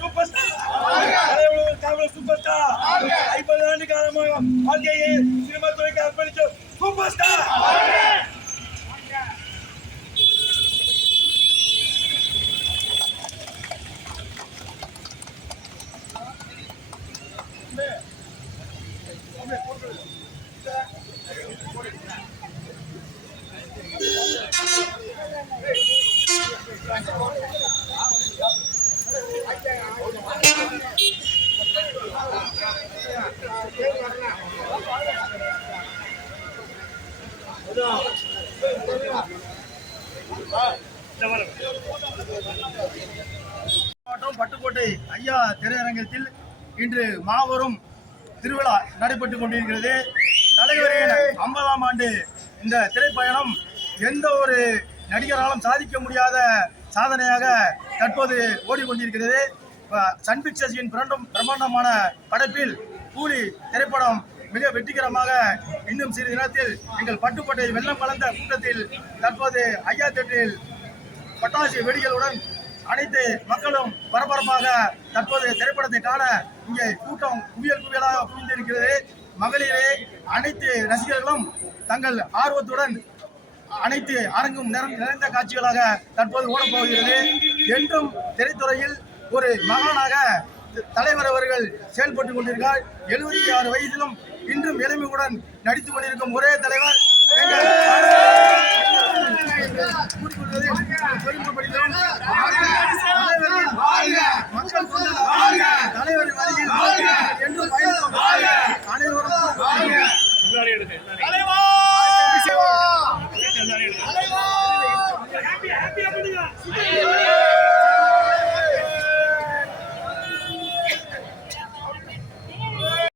Super star 50 ஆண்டு காலமாக வாழ்க்கையை சினிமா துறைக்கு அர்ப்பணித்த சூப்பர் ஸ்டார். மாவட்டம் பட்டுக்கோட்டை ஐயா திரையரங்கத்தில் இன்று மாபெரும் திருவிழா நடைபெற்றுக் கொண்டிருக்கிறது. தலைவரின் 50ஆம் ஆண்டு இந்த திரைப்பயணம் எந்த ஒரு நடிகராலும் சாதிக்க முடியாத சாதனையாக தற்போது ஓடிக்கொண்டிருக்கிறது. சன் பிக்சர்ஸின் பிரம்மாண்டமான படைப்பில் கூலி திரைப்படம் மிக வெற்றிகரமாக இன்னும் சிறிது தினத்தில் எங்கள் பட்டுக்கோட்டை வெள்ளம் கலந்த கூட்டத்தில் தற்போது ஐயா தேட்டரில் பட்டாசு வெடிகளுடன் அனைத்து மக்களும் பரபரப்பாக தற்போது திரைப்படத்தை காண இங்கே கூட்டம் குவியலாக குவிந்திருக்கிறது. மகளிரே அனைத்து ரசிகர்களும் தங்கள் ஆர்வத்துடன் அனைத்து அரங்கும் நிறைந்த காட்சிகளாக தற்போது ஓடப்போகிறது. என்றும் திரைத்துறையில் ஒரு மகானாக தலைவர் அவர்கள் செயல்பட்டுக் கொண்டிருக்கிறார். 76 வயதிலும் இன்றும் எளிமையுடன் நடித்துக் கொண்டிருக்கும் ஒரே தலைவர் பெருமைப்படுகிறோம்.